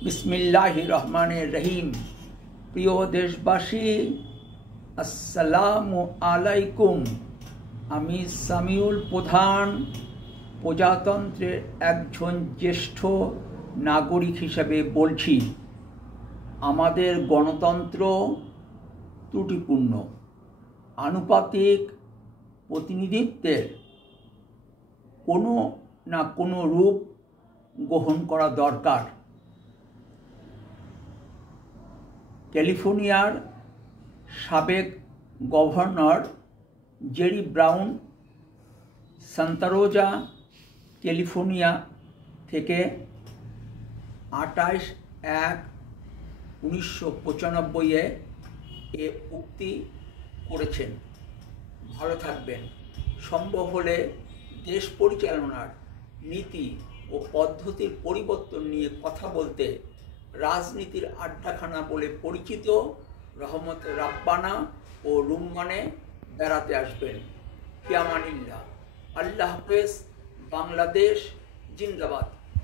बिस्मिल्लाहिर रहमानिर रहीम। प्रिय देशबासी, আসসালামু আলাইকুম। আমি সামিউল প্রধান প্রজাতন্ত্রের একজন জ্যেষ্ঠ নাগরিক হিসেবে বলছি, আমাদের গণতন্ত্র ত্রুটিপূর্ণ। আনুপাতিক প্রতিনিধিত্বের কোনো না কোনো রূপ গ্রহণ করা দরকার। ক্যালিফোর্নিয়ার সাবেক গভর্নর জেরি ব্রাউন সান্তা রোজা, ক্যালিফোর্নিয়া থেকে 28/1/1995 এ উক্তি করেছেন। ভালো থাকবেন। সম্ভব হলে দেশ পরিচালনার নীতি ও পদ্ধতির পরিবর্তন নিয়ে কথা বলতে রাজনীতির আড্ডাখানা বলে পরিচিত রহমত রাব্বানা ও রুম্মানে বেড়াতে আসবেন। ফি আমানিল্লাহ। আল্লাহ হাফেজ। বাংলাদেশ জিন্দাবাদ।